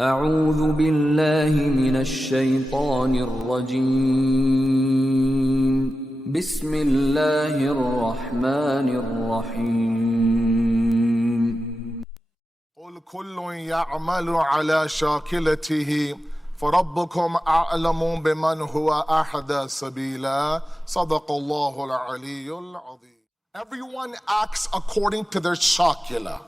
أعوذ بالله من الشيطان الرجيم بسم الله الرحمن الرحيم قل كل يعمل على شاكلته فربكم أعلم بمن هو أهدى سبيلا صدق الله العلي العظيم. Everyone acts according to their shakila.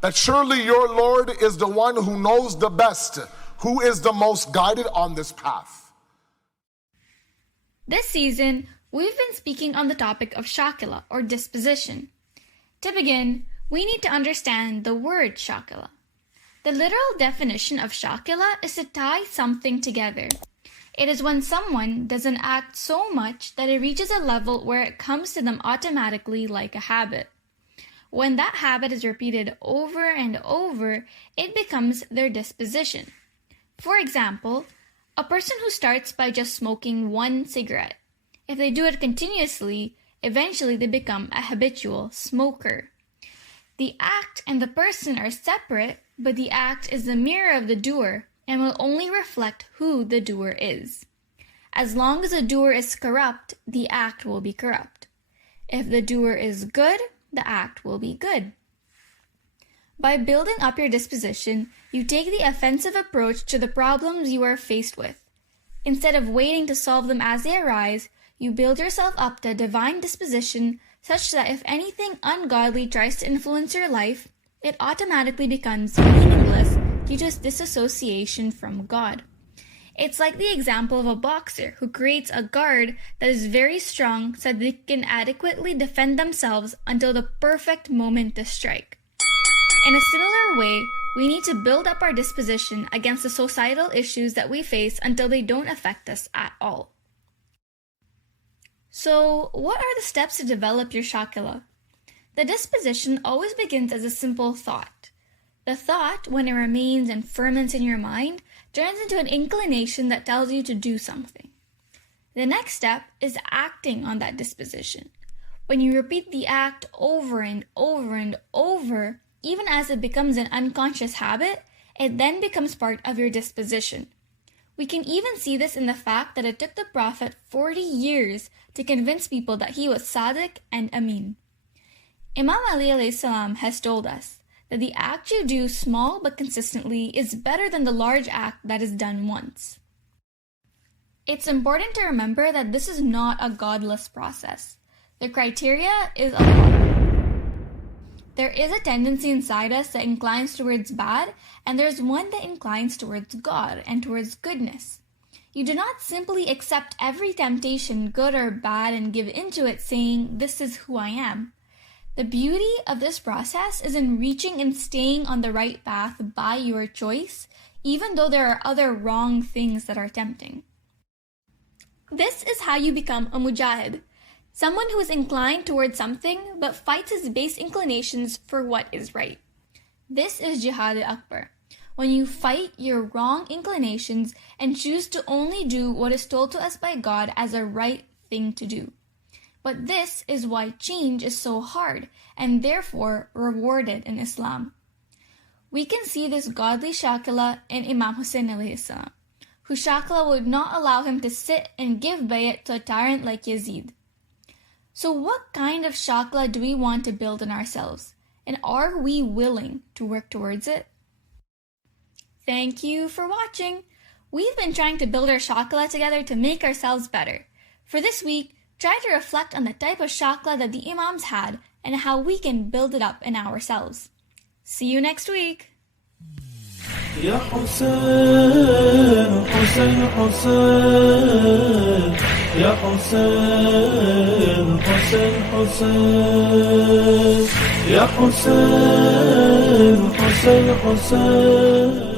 That surely your Lord is the one who knows the best, who is the most guided on this path. This season, we've been speaking on the topic of shakila or disposition. To begin, we need to understand the word shakila. The literal definition of shakila is to tie something together. It is when someone does an act so much that it reaches a level where it comes to them automatically like a habit. When that habit is repeated over and over, it becomes their disposition. For example, a person who starts by just smoking one cigarette. If they do it continuously, eventually they become a habitual smoker. The act and the person are separate, but the act is the mirror of the doer and will only reflect who the doer is. As long as the doer is corrupt, the act will be corrupt. If the doer is good, the act will be good. By building up your disposition, you take the offensive approach to the problems you are faced with. Instead of waiting to solve them as they arise, you build yourself up to divine disposition such that if anything ungodly tries to influence your life, it automatically becomes meaningless due to its disassociation from God. It's like the example of a boxer who creates a guard that is very strong so they can adequately defend themselves until the perfect moment to strike. In a similar way, we need to build up our disposition against the societal issues that we face until they don't affect us at all. So, what are the steps to develop your shakila? The disposition always begins as a simple thought. The thought, when it remains and ferments in your mind, turns into an inclination that tells you to do something. The next step is acting on that disposition. When you repeat the act over and over and over, even as it becomes an unconscious habit, it then becomes part of your disposition. We can even see this in the fact that it took the Prophet 40 years to convince people that he was Sadiq and Amin. Imam Ali alayhi salam has told us that the act you do small but consistently is better than the large act that is done once. It's important to remember that this is not a godless process. The criteria is a lot. There is a tendency inside us that inclines towards bad, and there's one that inclines towards God and towards goodness. You do not simply accept every temptation, good or bad, and give into it saying, "This is who I am." The beauty of this process is in reaching and staying on the right path by your choice, even though there are other wrong things that are tempting. This is how you become a mujahid, someone who is inclined towards something but fights his base inclinations for what is right. This is Jihad al-Akbar, when you fight your wrong inclinations and choose to only do what is told to us by God as a right thing to do. But this is why change is so hard and therefore rewarded in Islam. We can see this godly shakila in Imam Hussein alayhi salam, whose shakila would not allow him to sit and give bayat to a tyrant like Yazid. So what kind of shakila do we want to build in ourselves? And are we willing to work towards it? Thank you for watching. We've been trying to build our shakila together to make ourselves better. For this week, try to reflect on the type of shakla that the Imams had and how we can build it up in ourselves. See you next week. يا حسين حسين حسين يا حسين حسين حسين يا حسين حسين حسين